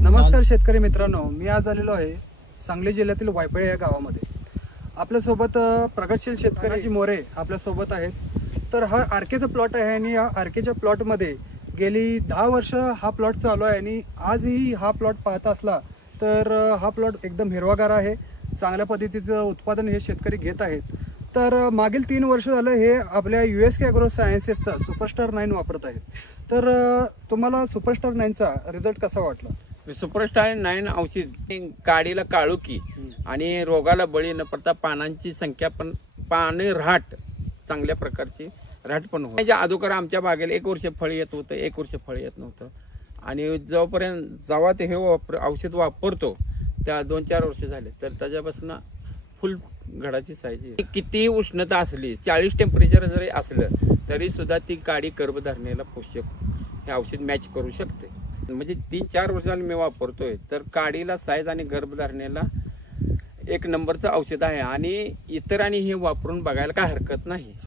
नमस्कार शेतकरी मित्रांनो, मी आज आलेलो आहे सांगली जिल्ह्यातील वायपळे या गावामध्ये. आपल्यासोबत प्रगतशील शेतकरी मोरे आपल्यासोबत आहेत. तर हा आरकेचा प्लॉट आहे आणि या आरकेच्या प्लॉटमध्ये गेली 10 वर्ष हा प्लॉट चालू आहे आणि आजही हा प्लॉट पाहता असला तर हा प्लॉट एकदम हिरवागार आहे. चांगल्या पद्धतीचं उत्पादन हे शेतकरी घेत आहेत. तर मागील 3 वर्ष झालं हे आपल्या USK ॲग्रो सायन्सेसचा सुपरस्टार 9 वापरत आहेत. तर तुम्हाला सुपरस्टार 9चा रिझल्ट कसा वाटला? सुपरस्टार 9 औषध काडीला काळुकी आणि रोगाला बळी न पडता पानांची संख्या पण पाने राहट चांगल्या प्रकारची राहट पण होती. त्याच्या अगोदर आमच्या बागेला 1 वर्ष फळ येत होतं, 1 वर्ष फळ येत नव्हतं. आणि जेव्हा ते हे औषध वापरतो त्या 2-4 वर्ष झाले तर त्याच्यापासून फुल घडाची साईज किती उष्णता असली 40 टेम्परेचर जरी असलं तरी सुद्धा ती काडी गर्भधारणेला पोषक हे औषध मॅच करू शकते. म्हणजे 3-4 वर्षाला मी वापरतोय तर काडीला साईज आणि गर्भधारणेला 1 नंबरचं औषध आहे आणि इतरांनी हे वापरून बघायला काय हरकत नाही.